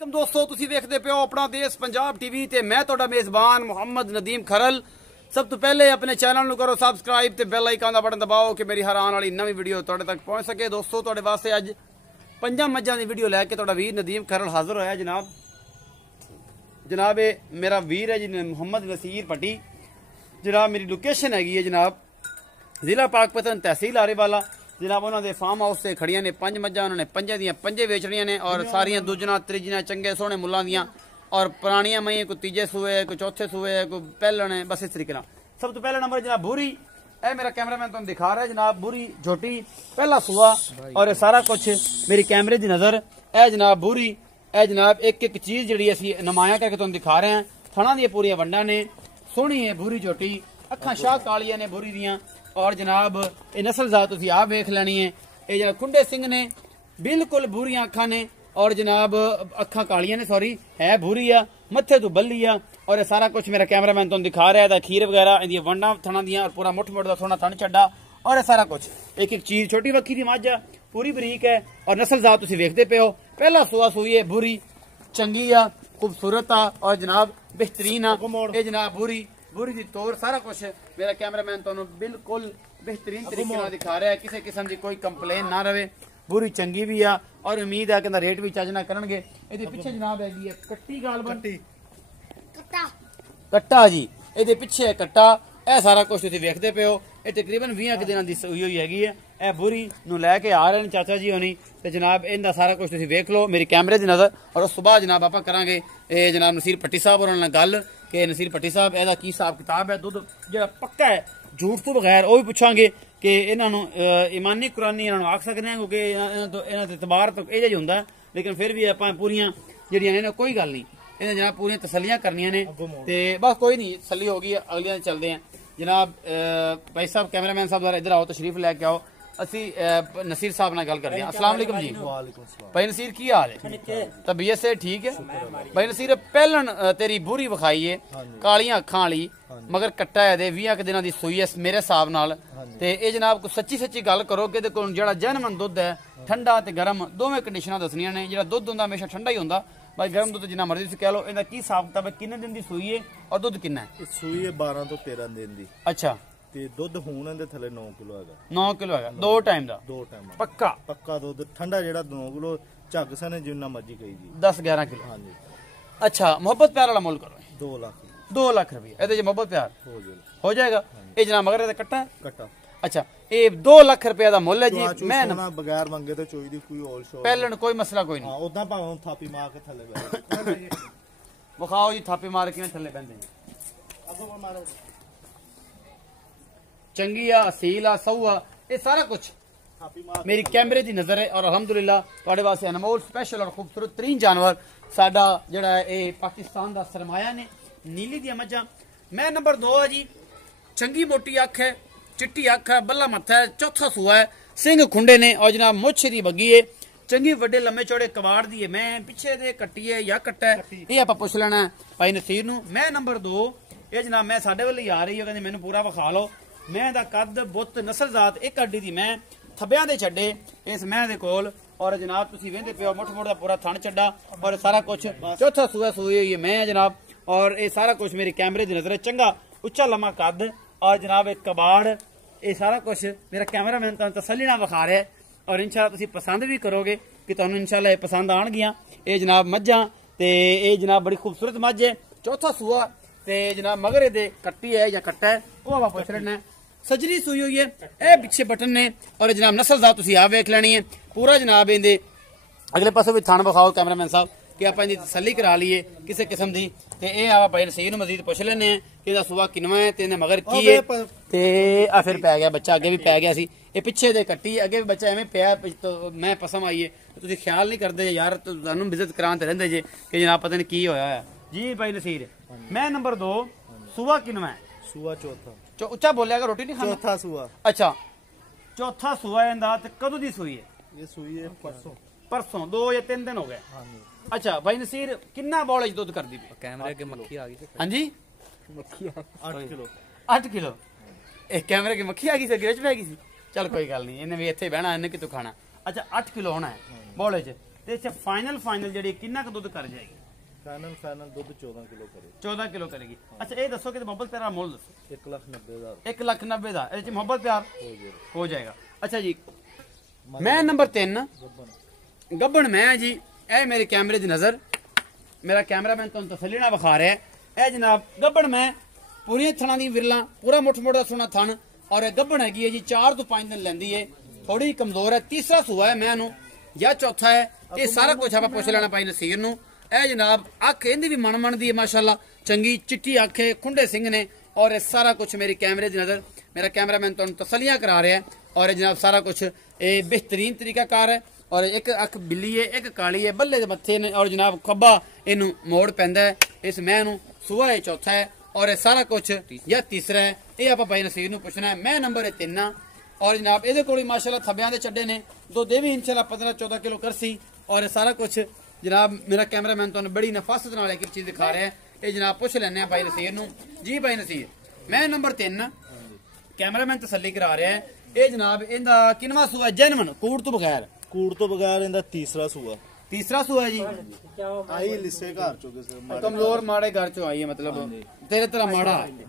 दोस्तों तुसी वेखदे पियो अपना देश पंजाब टीवी ते मैं तुहाडा मेजबान मुहम्मद नदीम खरल। सब तो पहले अपने चैनल नूं करो सबसक्राइब ते बेल आइकन दा बटन दबाओ कि मेरी हर आने वाली नवी वीडियो तुहाडे तक पहुंच सके। दोस्तों तुहाडे वास्ते अज 5 मज्जां दी वीडियो लैके तुहाडा वीर नदीम खरल हाजिर होया। जनाब ये मेरा वीर है जी मुहम्मद नसीर पट्टी। जनाब मेरी लोकेशन हैगी है जनाब जिला पाकपतन तहसील आरेवाला। जनाब उन्होंने फार्म हाउस से खड़िया ने 5 मज्जां उन्होंने 5 दियां 5 वेचनियां ने और सारियां दूजना त्रिजना चंगे सोहने मुल्लां दियां और पुरानियां मई कोई तीजे सूए कोई चौथे सूए कोई पहलण है। बस इस तरीके ना सब तो पहला नंबर जनाब बूरी ए मेरा कैमरामैन तुम दिखा रहा है जनाब बूरी झोटी पहला सूआ और सारा कुछ मेरी कैमरे की नजर ए जनाब बूरी ए जनाब एक एक चीज जी असी नमाया करके तुम दिखा रहे हैं। थणा दी पूरी वंडा ने सोहनी है बूरी झोटी अखा शाह कालियां ने बूरी दियां और जनाब ये नस्ल जात तुसी आप वेख लेनी है। ये जनाब खुंडे सिंह ने बिल्कुल भूरियां अखा ने और जनाब अखा कालियां ने सॉरी है भूरी आ मत्थे तो बल्ली आ और ये सारा कुछ मेरा कैमरामैन तुम दिखा रहा है। खीर वगैरह इन वंडा थणा दियां और पूरा मुठ मुठ का सोना थन चड्डा और ये सारा कुछ एक एक चीज छोटी वक्की की मझ पूरी बरीक है और नस्ल जात तुसी वेखदे पे हो। पहला सुआ सूई है भूरी चंगी आ खूबसूरत आ और जनाब बेहतरीन आ ये जनाब भूरी बूरी की तौर सारा कुछ मेरा कैमरामैन तुहानू बिल्कुल बेहतरीन तरीके नाल दिखा रहा है। किसी किस्म की कोई कंप्लेन ना रहे। बूरी चंगी भी आ और उम्मीद है कि रेट भी चज ना करनगे। इहदे पिछे जनाब हैगी है कट्टी गालबन कट्टा जी इहदे पिछे है कट्टा ए सारा कुछ तुसीं वेखदे पे हो। ये तकरीबन 20 दिनां दी सूई होई हैगी है। ए बूरी नू लैके आ रहे हैं चाचा जी होनी ते जनाब इनका सारा कुछ तुसीं वेख लो मेरी कैमरे की नज़र और उस सुबह जनाब आपां करांगे ये जनाब नसीर पट्टी साहब होरां नाल गल कि नसीर पट्टी साहब एदा की हिसाब किताब है। दुध जो पक्का है झूठ तो बगैर वह भी पूछांगे कि इन्हों ईमानी कुरानी इन्हों आख सकते हैं क्योंकि इन्हों इतबार तो यह होंगे लेकिन फिर भी आप पूरियां जड़ियां कोई गल नहीं इन्हें जनाब पूरी तसलियां करनियां ने ते बस कोई नहीं तसली होगी अगलियां चलते हैं। जनाब भाई साहब कैमरामैन साहब इधर आओ तशरीफ लैके आओ असी नसीर साहब नाल गल करते हैं। अस्सलाम वालेकुम जी भाई नसीर की हाल है तबीयत से ठीक है भाई नसीर पहलन तेरी बूरी विखाई है कालियां अखां वाली मगर कट्टा है 20 दिनों की सूई है मेरे हिसाब नाल ते ये जनाब को सच्ची सच्ची गल करो कि जो जैनमन दुध है ठंडा ते गर्म दोवें कंडीशनां दसनियां ने। जो दुध होंदा हमेशा ठंडा ही होंदा भाई गर्म दुध जिन्ना मर्जी कह लो इहदा की हिसाब किताब है किन्ने दिन की सूई है और दुध किन्ना है? सूई है 12 तो 13 दिन दी। अच्छा ते दुध हुण दे थले 9 किलो हैगा 9 किलो हैगा दो टाइम दा पक्का पक्का दुध ठंडा जेड़ा 9 किलो झग सने जिन्ना मर्जी कही जी 10-11 किलो। हां जी अच्छा मोहब्बत प्यार वाला मुल करो 2 लाख रुपये ए मोहब्बत प्यार हो जाएगा। ये जनाब मगर कट्टा कट्टा अच्छा ये 2 लाख रुपया का मुल है जी। मैं बगैर मंगे तो चोई दी कोई और शो पहलन कोई मसला कोई नहीं ओदा भावें थापी मार के थले बैठ विखाओ जी थापी मार के थले बहते चंगी आ असील आ सऊ आ ये सारा कुछ मेरी कैमरे की नजर है और अलहमदुलिल्लाह तुहाडे वास्ते अनमोल स्पेशल और खूबसूरत तरीन जानवर साडा जिहड़ा है पाकिस्तान का सरमाया ने नीली दी मझां। मैं नंबर 2 है जी चंगी मोटी अख है चिट्टी अख है बल्ला मत्था है चौथा सूआ है सिंह खुंडे ने और जनाब मुछ दी बग्गी है चंगी वड्डे लम्बे चौड़े कवाड़ दी है। मैं पिछे दे कट्टी है या कट्टा है ये आप पुछ लेना भाई नसीर नूं। मैं नंबर 2 ये जनाब मैं साडे वाले ही आ रही है कहंदे मैनूं पूरा विखा लो। मैं दा कद बुत नस्ल जात एक हड्डी दी मैं थब्बियां दे छड्डे इस मैं दे कोल और जनाब तुसीं वेंदे पियो मुठ मुठ दा पूरा थण चड्डा और सारा कुछ चौथा सूआ सूई हुई है मैं जनाब और ये सारा कुछ मेरी कैमरे की नजर है। चंगा उच्चा लम्मा कद और जनाब एक कबाड़ ये सारा कुछ मेरा कैमरामैन तुहानूं तसल्ली नाल विखा रहा है और इंशाअल्लाह तुसीं पसंद भी करोगे कि तुहानूं इंशाअल्लाह पसंद आउणगियां। ये जनाब मझां ते ये जनाब बड़ी खूबसूरत मझ है चौथा सूआ ते जनाब मगर ये कट्टी है या कट्टा है वो आप पुछ लेना सजरी सूई हुई है ए पिछे बटन ने और जनाब नस्ल जात तुसीं आप वेख लैनी है पूरा जनाब इहदे अगले पासों भी थान विखाओ कैमरामैन साहब कि आप इहदी तसल्ली करा लीए किसी किस्म की ते ए आप भाई नसीर नूं मजीद पुछ लैने कि इहदा सूआ किनवा है ते इहने मगर की है ते आ फिर पै गया बच्चा अगे भी पै गया सी ये पिछे दे कट्टी अगे भी बच्चा एवें पिया तो मैं पसम आई है तुसीं ख्याल नहीं करदे यार तुहानूं विजिट कराउण ते रहिंदे जे कि जनाब पता नहीं की होया है जी भाई नसीर। मैं नंबर 2 सूआ किनवा है? सूआ चौथा उच्चा बोलिया अगर रोटी नहीं खाना चौथा सूआ अच्छा चौथा सूआ इंदा ते कदों दी सूई है? ये सूई है परसों 2 या 3 दिन हो गए। अच्छा भाई नसीर किन्ना बॉल दुध कर दी कैमरे के मक्खी आ गई हाँ जी मक्खी 8 किलो 8 किलो एक कैमरे की मक्खी आ गई गिरच पै गई चल कोई गल नहीं इन्हें भी इत्थे बहना इन्हें कितों खाना। अच्छा 8 किलो होना है बॉल च ਤੇ ਇੱਥੇ ਫਾਈਨਲ ਜਿਹੜੀ ਕਿੰਨਾ ਕੁ ਦੁੱਧ ਕਰ ਜਾਏਗੀ? ਫਾਈਨਲ ਦੁੱਧ 14 ਕਿਲੋ ਕਰੇ। 14 ਕਿਲੋ ਕਰੇਗੀ। ਅੱਛਾ ਇਹ ਦੱਸੋ ਕਿ ਮੁਹੱਬਤ ਪਿਆਰ ਦਾ ਮੁੱਲ ਦੱਸੋ। 1,90,000। 1,90,000 ਇਹਦੇ ਚ ਮੁਹੱਬਤ ਪਿਆਰ ਹੋ ਜਾਏਗਾ। ਅੱਛਾ ਜੀ ਮੈਂ ਨੰਬਰ 3 ਗੱਬਣ ਮੈਂ ਜੀ, ਇਹ ਮੇਰੇ ਕੈਮਰੇ ਦੀ ਨਜ਼ਰ, ਮੇਰਾ ਕੈਮਰਾਮੈਨ ਤੁਹਾਨੂੰ ਤਸੱਲੀ ਨਾਲ ਵਿਖਾ ਰਿਹਾ ਹੈ। ਇਹ ਜਨਾਬ ਗੱਬਣ ਮੈਂ ਪੂਰੀਆਂ ਥਣਾਂ ਦੀ ਵਿਰਲਾ, ਪੂਰਾ ਮੁੱਠ ਮੋੜਾ ਸੋਨਾ ਥਣ, ਔਰ ਇਹ ਗੱਬਣ ਹੈਗੀ ਹੈ ਜੀ 4 ਤੋਂ 5 ਦਿਨ ਲੈਂਦੀ ਹੈ, ਥੋੜੀ ਕਮਜ਼ੋਰ ਹੈ। ਤੀਸਰਾ ਸੂਆ ਹੈ ਮੈਂ ਨੂੰ ਜਾਂ ਚੌਥਾ ਹੈ, ਇਹ ਸਾਰਾ ਕੁਝ ਆਪਾਂ ਪੁੱਛ ਲੈਣਾ ਭਾਈ ਨਸੀਰ ਨੂੰ। ਇਹ ਜਨਾਬ ਅੱਖ ਇਹਦੀ ਵੀ ਮਣ ਦੀ ਹੈ ਮਾਸ਼ਾਅੱਲਾ, ਚੰਗੀ ਚਿੱਟੀ ਅੱਖ ਹੈ, ਖੁੰਡੇ ਸਿੰਘ ਨੇ, ਔਰ ਇਹ ਸਾਰਾ ਕੁਝ ਮੇਰੀ ਕੈਮਰੇ ਦੀ ਨਜ਼ਰ, ਮੇਰਾ ਕੈਮਰਾਮੈਨ ਤੁਹਾਨੂੰ ਤਸੱਲੀਆਂ ਕਰਾ ਰਿਹਾ ਹੈ। ਔਰ ਇਹ ਜਨਾਬ ਸਾਰਾ ਕੁਝ ਇਹ ਬਿਹਤਰੀਨ ਤਰੀਕਾਕਾਰ ਹੈ। ਔਰ ਇੱਕ ਅੱਖ ਬਿੱਲੀ ਹੈ, ਇੱਕ ਕਾਲੀ ਹੈ, ਬੱਲੇ ਦੇ ਮੱਥੇ ਨੇ, ਔਰ ਜਨਾਬ ਖੱਬਾ ਇਹਨੂੰ ਮੋੜ ਪੈਂਦਾ ਹੈ। ਇਸ ਮੈਂ ਨੂੰ ਸੂਆ ਹੈ ਚੌਥਾ ਹੈ, ਔਰ ਇਹ ਸਾਰਾ ਕੁਝ ਜਾਂ ਤੀਸਰਾ ਹੈ। ਇਹ ਆਪਾਂ ਭਾਈ ਨਸੀਰ ਨੂੰ ਪੁੱਛਣਾ ਹੈ। ਮੈਂ ਨੰਬਰ 3 ਔਰ ਜਨਾਬ ਇਹਦੇ ਕੋਲ ਮਾਸ਼ਾਅੱਲਾ ਥੱਬਿਆਂ ਦੇ ਚੱਡੇ ਨੇ, ਦੁੱਧ ਵੀ ਇਨਸ਼ਾਅੱਲਾ 15-14 ਕਿਲੋ ਕਰਸੀ। ਔਰ ਇਹ ਸਾਰਾ ਕੁਝ ਜਨਾਬ ਮੇਰਾ ਕੈਮਰਾਮੈਨ ਤੁਹਾਨੂੰ ਬੜੀ ਨਫਾਸਤ ਨਾਲ ਇੱਕ ਚੀਜ਼ ਦਿਖਾ ਰਿਹਾ ਹੈ। ਇਹ ਜਨਾਬ ਪੁੱਛ ਲੈਣੇ ਆ ਭਾਈ ਨਸੀਰ ਨੂੰ। ਜੀ ਭਾਈ ਨਸੀਰ ਮੈਂ ਨੰਬਰ 3 ਕੈਮਰਾਮੈਨ ਤਸੱਲੀ ਕਰਾ ਰਿਹਾ ਹੈ। ਇਹ ਜਨਾਬ ਇਹਦਾ ਕਿੰਨਵਾਂ ਸੂਆ? ਜੈਨੂਨ ਕੂੜ ਤੋਂ ਬਗੈਰ ਇਹਦਾ ਤੀਸਰਾ ਸੂਆ ਹੈ ਜੀ। ਆਈ ਲਿੱਸੇ ਘਰ ਚੋਂ ਕਿਸੇ ਕਮਜ਼ੋਰ ਮਾੜੇ ਘਰ ਚੋਂ ਆਈ ਹੈ, ਮਤਲਬ ਤੇਰੇ ਤਰ੍ਹਾਂ ਮਾੜਾ। ਹਾਂਜੀ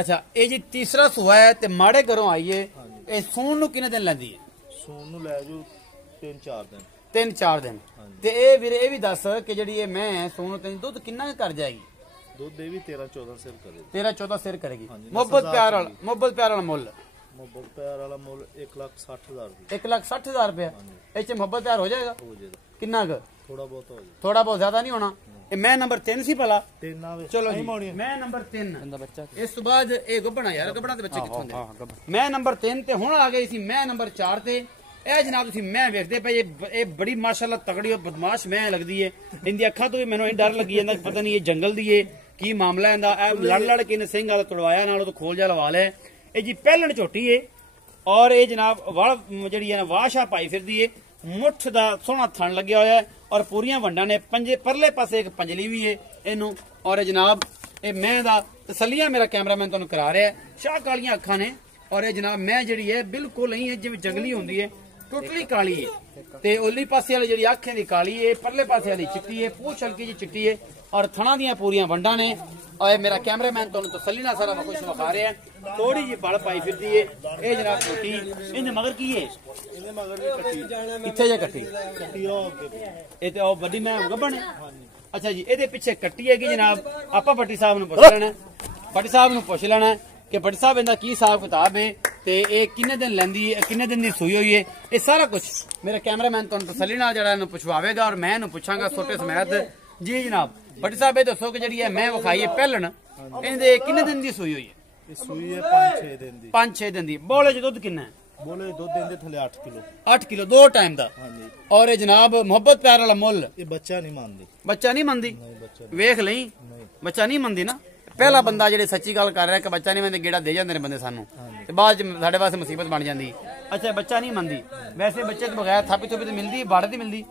ਅੱਛਾ ਇਹ ਜੀ ਤੀਸਰਾ ਸੂਆ ਹੈ ਤੇ ਮਾੜੇ ਘਰੋਂ ਆਈ ਹੈ। ਇਹ ਸੂਣ ਨੂੰ ਕਿੰਨੇ ਦਿਨ ਲੈਂਦੀ ਹੈ? ਸੂਣ ਨੂੰ ਲੈ ਜੂ 3-4 ਦਿਨ। 3-4 ਦਿਨ। ਤੇ ਇਹ ਵੀਰੇ ਇਹ ਵੀ ਦੱਸ ਕਿ ਜਿਹੜੀ ਇਹ ਮੈਂ ਸੂਣ ਨੂੰ ਦੁੱਧ ਕਿੰਨਾ ਕਰ ਜਾਏਗੀ? ਦੁੱਧ ਇਹ ਵੀ 13-14 ਸਿਰ ਕਰੇ। 13-14 ਸਿਰ ਕਰੇਗੀ। ਮੁਹੱਬਤ ਪਿਆਰ ਵਾਲਾ ਮੁੱਲ? ਮੁਹੱਬਤ ਪਿਆਰ ਵਾਲਾ ਮੁੱਲ 1,60,000 ਰੁਪਏ। 1,60,000 ਰੁਪਏ। ਇਹ ਚ ਮੁਹੱਬਤ ਪਿਆਰ ਹੋ ਜਾਏਗਾ? ਹੋ ਜਾਏਗਾ। ਕਿੰਨਾ ਕੁ? ਥੋੜਾ ਬਹੁਤ ਹੋ ਜਾਏਗਾ। ਥੋੜਾ ਬਹੁਤ, ਜ਼ਿਆਦਾ ਨਹੀਂ ਹੋਣਾ। ਇਹ ਮੈਂ ਨੰਬਰ 3 ਸੀ ਭਲਾ। ਚਲੋ ਜੀ ਮੈਂ ਨੰਬਰ 3 ਇਸ ਤੋਂ ਬਾਅਦ ਇਹ ਗੱਬਣਾ ਯਾਰ, ਗੱਬਣਾ ਦੇ ਬੱਚੇ ਕਿੱਥੋਂ ਦੇ? ਮੈਂ ਨੰਬਰ 3 ਤੇ ਹੁਣ ਆ ਗਈ ਸੀ ਮੈਂ ਨੰਬਰ 4 ਤੇ। ਇਹ ਜਨਾਬ ਤੁਸੀਂ ਮੈਂ ਵੇਖਦੇ ਪਏ ਇਹ ਬੜੀ ਮਾਸ਼ਾਅੱਲਾ ਤਗੜੀ ਔਰ ਬਦਮਾਸ਼ ਮੈਂ ਲੱਗਦੀ ਹੈ। ਇਹਦੀ ਅੱਖਾਂ ਤੋਂ ਵੀ ਮੈਨੂੰ ਇਹ ਡਰ ਲੱਗੀ ਜਾਂਦਾ, ਪਤਾ ਨਹੀਂ ਇਹ ਜੰਗਲ ਦੀ ਏ ਕੀ ਮਾਮਲਾ ਇਹਦਾ। ਇਹ ਲੜ ਕੇ ਨੇ ਸਿੰਘ ਵਾਲਾ ਤੜਵਾਇਆ, ਨਾਲ ਉਹ ਖੋਲ ਜਾ ਲਵਾ ਲਿਆ। ਇਹ ਜੀ ਪਹਿਲਣ ਝੋਟੀ ਏ, ਔਰ ਇਹ ਜਨਾਬ ਵਲ ਜਿਹੜੀ ਹੈ ਵਾਸ਼ਾ ਪਾਈ ਫਿਰਦੀ ਏ, ਮੁੱਠ ਦਾ ਸੋਹਣਾ ਥਣ ਲੱਗਿਆ ਹੋਇਆ ਹੈ, ਔਰ ਪੂਰੀਆਂ ਵੰਡਾਂ ਨੇ, ਪੰਜੇ ਪਰਲੇ ਪਾਸੇ ਇੱਕ ਪੰਜਲੀ ਵੀ ਏ ਇਹਨੂੰ। ਔਰ ਇਹ ਜਨਾਬ ਇਹ ਮੈਂ ਦਾ ਤਸੱਲੀਆਂ ਮੇਰਾ ਕੈਮਰਾਮੈਨ ਤੁਹਾਨੂੰ ਕਰਾ ਰਿਹਾ। ਸ਼ਾਹ ਕਾਲੀਆਂ ਅੱਖਾਂ ਨੇ, ਔਰ ਇਹ ਜਨਾਬ ਮੈਂ ਜਿਹੜੀ ਹੈ ਬਿਲਕੁਲ ਨਹੀਂ ਜਿਵੇਂ ਜੰਗਲੀ ਹੁੰਦੀ ਹੈ, ਟੋਟਲੀ ਕਾਲੀ ਹੈ। ਤੇ ਉਲੀ ਪਾਸੇ ਵਾਲੀ ਜਿਹੜੀ ਅੱਖ ਦੀ ਕਾਲੀ ਹੈ, ਪਰਲੇ ਪਾਸੇ ਵਾਲੀ ਚਿੱਟੀ ਹੈ, ਪੂਛ ਹਲਕੀ ਜਿਹੀ ਚਿੱਟੀ ਹੈ, ਔਰ ਥਣਾ ਦੀਆਂ ਪੂਰੀਆਂ ਵੰਡਾਂ ਨੇ। ਔਰ ਮੇਰਾ ਕੈਮਰਾਮੈਨ ਤੁਹਾਨੂੰ ਤਸੱਲੀ ਨਾਲ ਸਾਰਾ ਕੁਝ ਵਿਖਾ ਰਿਹਾ। ਥੋੜੀ ਜਿਹੀ ਬਲ ਪਾਈ ਫਿਰਦੀ ਏ ਇਹ ਜਨਾਬ ਛੋਟੀ। ਇਹਦੇ ਮਗਰ ਕੀ ਏ? ਇਹਦੇ ਮਗਰ ਵੀ ਕੱਟੀ ਕਿੱਥੇ ਜੇ ਕੱਟੀ? ਇਹ ਤੇ ਉਹ ਵੱਡੀ ਮੈਂ ਗੱਬਣ। ਅੱਛਾ ਜੀ ਇਹਦੇ ਪਿੱਛੇ ਕੱਟੀ ਹੈਗੀ ਜਨਾਬ। ਆਪਾਂ ਭੱਟੀ ਸਾਹਿਬ ਨੂੰ ਪੁੱਛ ਲੈਣਾ ਕਿ ਭੱਟੀ ਸਾਹਿਬ ਇਹਦਾ ਕੀ ਹਿਸਾਬ ਕਿਤਾਬ ਹੈ ਤੇ ਇਹ ਕਿੰਨੇ ਦਿਨ ਲੈਂਦੀ ਹੈ, ਕਿੰਨੇ ਦਿਨ ਦੀ ਸੂਈ ਹੋਈ ਹੈ। ਇਹ ਸਾਰਾ ਕੁਝ ਮੇਰਾ ਕੈਮਰਾਮੈਨ ਤੁਹਾਨੂੰ ਤਸੱਲੀ ਨਾਲ ਜਿਹੜਾ ਇਹਨੂੰ ਪੁੱਛਵਾਵੇਗਾ, ਔਰ ਮੈਂ ਇਹਨੂੰ ਪੁੱਛਾਂਗਾ ਛੋਟੇ ਸਮੇਤ। ਜੀ ਜਨਾਬ ਭੱਟੀ ਸਾਹਿਬ ਇਹ ਦੱਸੋ ਕਿ ਜਿਹੜੀ ਹੈ ਮੈਂ ਵਿਖਾਈ ਹੈ ਪਹਿਲਣ, ਇਹਦੇ ਕਿੰਨੇ ਦਿਨ ਦੀ ਸੂਈ ਹੋਈ ਹੈ? ਇਹ ਸੂਈ ਹੈ 5-6 ਦਿਨ ਦੀ। 5-6 ਦਿਨ ਦੀ। ਬੋਲੇ ਚ ਦੁੱਧ ਕਿੰਨਾ ਹੈ? ਬੋਲੇ ਦੁੱਧ ਦਿੰਦੇ ਥੱਲੇ 8 ਕਿਲੋ। 8 ਕਿਲੋ 2 ਟਾਈਮ ਦਾ। ਹਾਂਜੀ। ਔਰ ਇਹ ਜਨਾਬ ਮੁਹੱਬਤ ਪਿਆਰ ਵਾਲਾ ਮੁੱਲ? ਇਹ ਬੱਚਾ ਨਹੀਂ ਮੰਨਦੀ। ਬੱਚਾ ਨਹੀਂ ਮੰਨਦੀ? ਵੇਖ ਲਈ ਬੱਚਾ ਨਹੀਂ ਮੰਨਦੀ ਨਾ। ਪਹਿਲਾ ਬੰਦਾ ਜਿਹੜੇ ਸੱਚੀ ਗੱਲ ਕਰ ਰਿਹਾ ਕਿ ਬੱਚਾ ਨਹੀਂ ਮੰਨਦੇ, ਗੇੜਾ ਦੇ ਜਾਂਦੇ ਨੇ ਬੰਦੇ ਸਾਨੂੰ, ਤੇ ਬਾਅਦ ਚ ਸਾਡੇ ਵਾਸਤੇ ਮੁਸੀਬਤ ਬਣ ਜਾਂਦੀ। ਅੱਛਾ ਬੱਚਾ ਨਹੀਂ ਮੰਨਦੀ। ਵੈਸੇ ਬੱਚੇ ਤੋਂ ਬਗੈਰ ਥਾਪੀ ਥੋਪੀ ਤੇ ਮਿਲਦੀ, ਬਾੜੇ ਦੀ ਮਿਲਦੀ,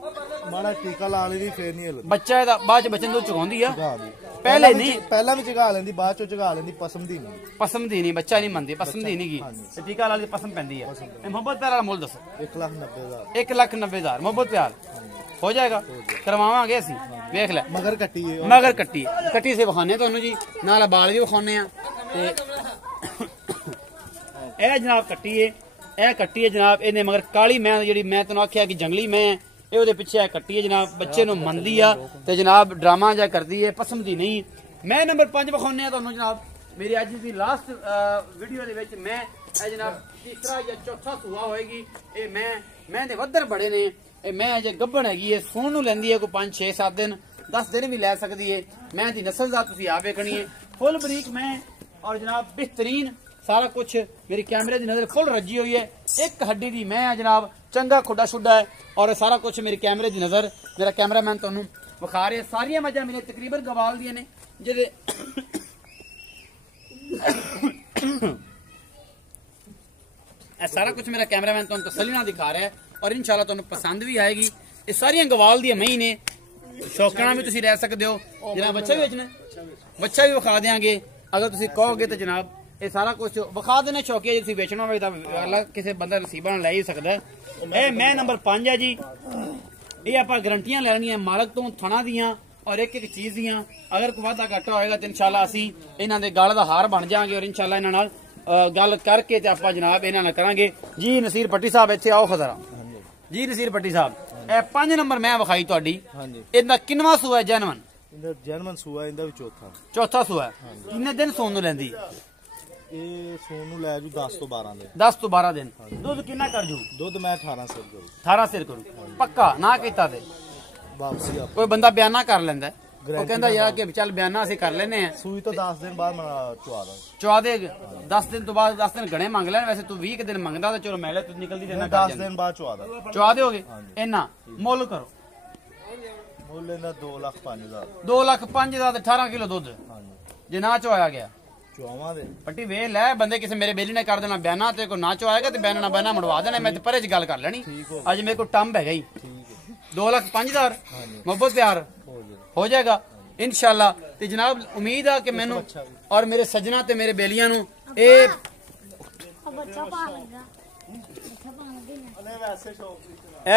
ਮਾੜਾ ਟੀਕਾ ਲਾ ਲਈ ਫੇਰ ਨਹੀਂ ਹਿਲਦੀ। ਬੱਚਾ ਇਹਦਾ ਬਾਅਦ ਚ ਬੱਚੇ ਨੂੰ ਚੁਗਾਉਂਦੀ ਆ, ਪਹਿਲੇ ਨਹੀਂ। ਪਹਿਲਾਂ ਵੀ ਚਗਾ ਲੈਂਦੀ, ਬਾਅਦ ਚੋਂ ਚਗਾ ਲੈਂਦੀ। ਪਸੰਦ ਹੀ ਨਹੀਂ ਬੱਚਾ ਨਹੀਂ ਮੰਨਦੀ, ਪਸੰਦ ਹੀ ਨਹੀਂ ਗੀ। ਟੀਕਾ ਲਾ ਲਈ ਪਸੰਦ ਪੈਂਦੀ ਆ। ਮੁਹੱਬਤ ਪਿਆਰ ਵਾਲਾ ਮੁੱਲ ਦੱਸੋ? 1,90,000। 1,90,000 ਮੁਹੱਬਤ ਪਿਆਰ ਹੋ ਜਾਏਗਾ? ਕਰਵਾਵਾਂਗੇ ਅਸੀਂ। ਵੇਖ ਲੈ ਮਗਰ ਕੱਟੀ ਕੱਟੀ ਸੇ ਵਿਖਾਣੇ ਤੁਹਾਨੂੰ ਜੀ, ਨਾਲ ਬਾਲ ਵੀ ਵਿਖਾਉਣੇ ਆ। ਤੇ ਇਹ ਜਨਾਬ ਕੱਟੀ ਹੈ ਜਨਾਬ। ਇਹਨੇ ਮਗਰ ਕਾਲੀ ਮੈਂ ਜਿਹੜੀ ਮੈਂ ਤੈਨੂੰ ਆਖਿਆ ਕਿ ਜੰਗਲੀ ਮੈਂ, ਇਹ ਉਹਦੇ ਪਿੱਛੇ ਕੱਟੀ ਹੈ ਜਨਾਬ। ਬੱਚੇ ਨੂੰ ਮੰਨਦੀ ਆ ਤੇ ਜਨਾਬ ਡਰਾਮਾ ਜਿਹਾ ਕਰਦੀ ਹੈ, ਪਸੰਦ ਹੀ ਨਹੀਂ। ਮੈਂ ਨੰਬਰ 5 ਵਿਖਾਉਣੇ ਆ ਤੁਹਾਨੂੰ ਜਨਾਬ। ਮੇਰੀ ਅੱਜ ਦੀ ਲਾਸਟ ਵੀਡੀਓ ਦੇ ਵਿੱਚ ਮੈਂ ਇਹ ਜਨਾਬ ਤੀਸਰਾ ਜਾਂ ਚੌਥਾ ਸੂਆ ਹੋਏਗੀ। ਇਹ ਮੈਂ ਦੇ ਵੱਧਰ ਬੜੇ ਨੇ। ਇਹ ਮੈਂ ਜੇ ਗੱਭਣ ਹੈਗੀ ਹੈ, ਸੂਣ ਨੂੰ ਲੈਂਦੀ ਹੈ ਕੋਈ 5-6-7 ਦਿਨ, 10 ਦਿਨ ਵੀ ਲੈ ਸਕਦੀ ਹੈ। ਮੈਂ ਦੀ ਨਸਲ ਦਾ ਤੁਸੀਂ ਆਪ ਵੇਖਣੀ ਹੈ, ਫੁੱਲ ਬਰੀਕ ਮੈਂ, ਔਰ ਜਨਾਬ ਬਿਹਤਰੀਨ ਸਾਰਾ ਕੁਝ ਮੇਰੀ ਕੈਮਰੇ ਦੀ ਨਜ਼ਰ ਫੁੱਲ ਰੱਜੀ ਹੋਈ ਹੈ। ਇੱਕ ਹੱਡੀ ਦੀ ਮੈਂ ਜਨਾਬ, ਚੰਗਾ ਖੁੱਡਾ ਛੁੱਡਾ ਹੈ, ਔਰ ਸਾਰਾ ਕੁਝ ਮੇਰੀ ਕੈਮਰੇ ਦੀ ਨਜ਼ਰ ਮੇਰਾ ਕੈਮਰਾਮੈਨ ਤੁਹਾਨੂੰ ਵਿਖਾ ਰਿਹਾ। ਸਾਰੀਆਂ ਮੱਝਾਂ ਮੇਰੇ ਤਕਰੀਬਨ ਗਵਾਲ ਦੀਆਂ ਨੇ, ਜਿਹਦੇ ਇਹ ਸਾਰਾ ਕੁਝ ਮੇਰਾ ਕੈਮਰਾਮੈਨ ਤੁਹਾਨੂੰ ਤਸੱਲੀ ਨਾਲ ਦਿਖਾ ਰਿਹਾ ਹੈ, ਔਰ ਇਨਸ਼ਾਅੱਲਾ ਤੁਹਾਨੂੰ ਪਸੰਦ ਵੀ ਆਏਗੀ। ਇਹ ਸਾਰੀਆਂ ਗਵਾਲ ਦੀਆਂ ਮਹੀਂ ਨੇ, ਸ਼ੌਕਣਾ ਵੀ ਤੁਸੀਂ ਰਹਿ ਸਕਦੇ ਹੋ। ਜਨਾਬ ਬੱਚਾ ਵੀ ਵੇਚਣਾ, ਬੱਚਾ ਵੀ ਵਿਖਾ ਦੇਾਂਗੇ ਅਗਰ ਤੁਸੀਂ ਕਹੋਗੇ ਤਾਂ ਜਨਾਬ। ਇਹ ਸਾਰਾ ਕੁਝ ਵਿਖਾ ਦੇਣਾ ਸ਼ੌਕੀਆ, ਜੇ ਤੁਸੀਂ ਵੇਚਣਾ ਹੋਵੇ ਤਾਂ ਅਗਲਾ ਕਿਸੇ ਬੰਦਾ ਨਸੀਬਾਂ ਨਾਲ ਲੈ ਹੀ ਸਕਦਾ। ਇਹ ਮੈਂ ਨੰਬਰ 5 ਹੈ ਜੀ। ਇਹ ਆਪਾਂ ਗਰੰਟੀਆਂ ਲੈਣੀਆਂ ਮਾਲਕ ਤੋਂ ਥਣਾ ਦੀਆਂ ਔਰ ਇੱਕ ਇੱਕ ਚੀਜ਼ ਦੀਆਂ। ਅਗਰ ਕੋਈ ਵਾਧਾ ਘਾਟਾ ਹੋਏਗਾ ਤੇ ਇਨਸ਼ਾਅੱਲਾ ਅਸੀਂ ਇਹਨਾਂ ਦੇ ਗਲ ਦਾ ਹਾਰ ਬਣ ਜਾਾਂਗੇ ਔਰ ਇਨਸ਼ਾਅੱਲਾ ਇਹਨਾਂ ਨਾਲ ਗੱਲ ਕਰਕੇ ਤੇ ਆਪਾਂ ਜਨਾਬ ਇਹਨਾਂ ਨਾਲ ਕਰਾਂਗੇ। ਜੀ ਨਸੀਰ ਪੱਟੀ ਸਾਹਿਬ ਇੱਥੇ ਆਓ ਖਜ਼ਰਾ। ਜੀ ਨਸੀਰ ਪੱਟੀ ਸਾਹਿਬ, ਇਹ 5 ਨੰਬਰ ਮੈਂ ਵਿਖਾਈ ਤੁਹਾਡੀ, ਇਹਦਾ ਕਿੰਨਵਾਂ ਸੂਆ ਹੈ? ਜੈਨਵਨ ਜੈਨਵਨ ਸੂਆ, ਇਹਦਾ ਵੀ ਚੌਥਾ ਸੂਆ। ਕਿੰਨੇ ਦਿਨ ਸੌਣ ਨੂੰ ਲੈਂਦੀ? ਇਹ ਸੌਣ ਨੂੰ ਲੈ ਜੂ 10 ਤੋਂ 12 ਦਿਨ। 10 ਤੋਂ 12 ਦਿਨ। ਦੁੱਧ ਕਿੰਨਾ ਕਰ ਜੂ? ਦੁੱਧ ਮੈਂ 18 ਸਿਰ ਕਰੂ। 18 ਸਿਰ ਕਰੂ ਪੱਕਾ ਨਾ ਕੀਤਾ ਤੇ ਵਾਪਸੀ ਕੋਈ ਬੰਦਾ ਬਿਆਨਾ ਕਰ ਲੈਂਦਾ, ਉਹ ਕਹਿੰਦਾ ਯਾਰ ਕਿ ਚੱਲ ਬਿਆਨਾ ਅਸੀਂ ਕਰ ਲੈਨੇ ਆ। ਸੂਈ ਤੋਂ 10 ਦਿਨ ਬਾਅਦ ਚੁਆ ਦੇ 10 ਦਿਨ ਤੋਂ ਬਾਅਦ 10 ਦਿਨ ਘਣੇ ਮੰਗ ਲੈਣ। ਵੈਸੇ ਤੂੰ 20 ਦਿਨ ਮੰਗਦਾ ਤਾਂ ਚਲੋ ਮੈਲੇ ਤੂੰ ਨਿਕਲਦੀ ਦੇਣਾ 10 ਦਿਨ ਬਾਅਦ ਚੁਆ ਦਿਓਗੇ। ਇੰਨਾ ਮੁੱਲ ਕਰੋ। ਮੁੱਲ ਇਹਦਾ 2,05,000। 2,05,000 ਤੇ 18 ਕਿਲੋ ਦੁੱਧ ਜੇ ਨਾ ਚੁਆਇਆ ਗਿਆ। ਚੁਆਵਾਂ ਦੇ ਪੱਟੀ ਵੇ ਲੈ ਬੰਦੇ ਕਿਸੇ ਮੇਰੇ ਬੇਲੀ ਨੇ ਕਰ ਦੇਣਾ ਬਿਆਨਾ ਤੇ ਕੋਈ ਨਾ ਚੁਆਏਗਾ ਤੇ ਬਿਆਨਾ ਮੜਵਾ ਦੇਣਾ। ਮੈਂ ਤੇ ਪਰੇ ਚ ਗੱਲ ਕਰ ਲੈਣੀ। ਅੱਜ ਮੇਰੇ ਕੋਲ ਟੰਬ ਹੈਗਾ ਹੀ 2,05,000 ਮੁਹੱਬਤ ਪਿਆਰ ਹੋ ਜਾਏਗਾ इंशाल्लाह। ਤੇ ਜਨਾਬ ਉਮੀਦ ਆ ਕਿ ਮੈਨੂੰ ਔਰ ਮੇਰੇ ਸੱਜਣਾ ਤੇ ਮੇਰੇ ਬੇਲੀਆਂ ਨੂੰ ਇਹ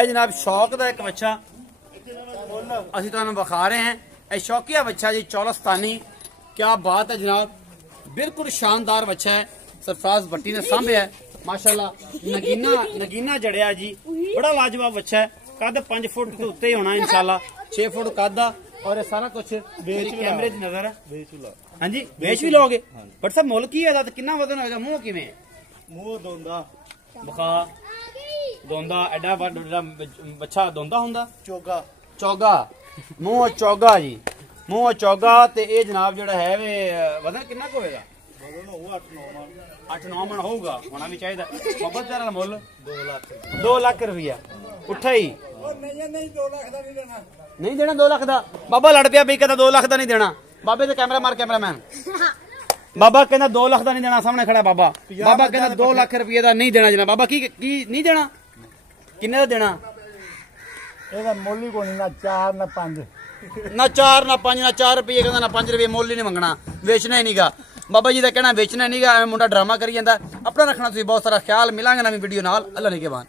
ਜਨਾਬ ਸ਼ੌਕ ਦਾ ਇੱਕ ਬੱਚਾ ਅਸੀਂ ਤੁਹਾਨੂੰ ਵਿਖਾ ਰਹੇ ਹਾਂ। ਇਹ ਸ਼ੌਕੀਆ ਬੱਚਾ ਜੀ ਚੌਲਸਤਾਨੀ। क्या बात है जनाब, बिल्कुल शानदार बच्चा है। सरफराज भट्टी ने सांभया माशाल्लाह। नगीना जड़िया जी, बड़ा लाजवाब बच्चा है। कद 5 फुट के उत्ते होना इंशाल्लाह, 6 फुट कद और ये सारा कुछ कैमरे की नजर है। हाँ जी बेच भी लोगे बट सब मुल की है कितना वजन होगा? मुंह किवें? मुंह दोंदा बखा दोंदा एडा बच्चा दोंदा हुंदा चौगा मुंह चौगा जी, मुंह चौगा। ते ये जनाब जो है वे वजन कितना होगा? 8-9 मन होगा, होना भी चाहिए। मोहब्बत प्यारा मुल 2 लाख रुपया उठा ही नहीं देना। 2 लाख का बाबा लड़ पिया भी कहता 2 लाख का नहीं देना। बाबे से कैमरा मार कैमरामैन। बाबा कहना 2 लाख का नहीं देना, सामने खड़ा बाबा। बाबा कहना 2 लाख रुपये का नहीं देना जना। बाबा की नहीं देना? किन्ने का देना? मुल ही कोई ना 4 ना 5 ना 4 ना 5 ना 4 रुपये कहना ना 5 रुपये। मुल ही नहीं मंगना, वेचना ही नहींगा। बाबा जी का कहना वेचना नहींगा। मुंडा ड्रामा करी जाता। अपना रखना तुसीं बहुत सारा ख्याल। मिलांगे नवीं वीडियो नाल। अल्लाह ने के बाद।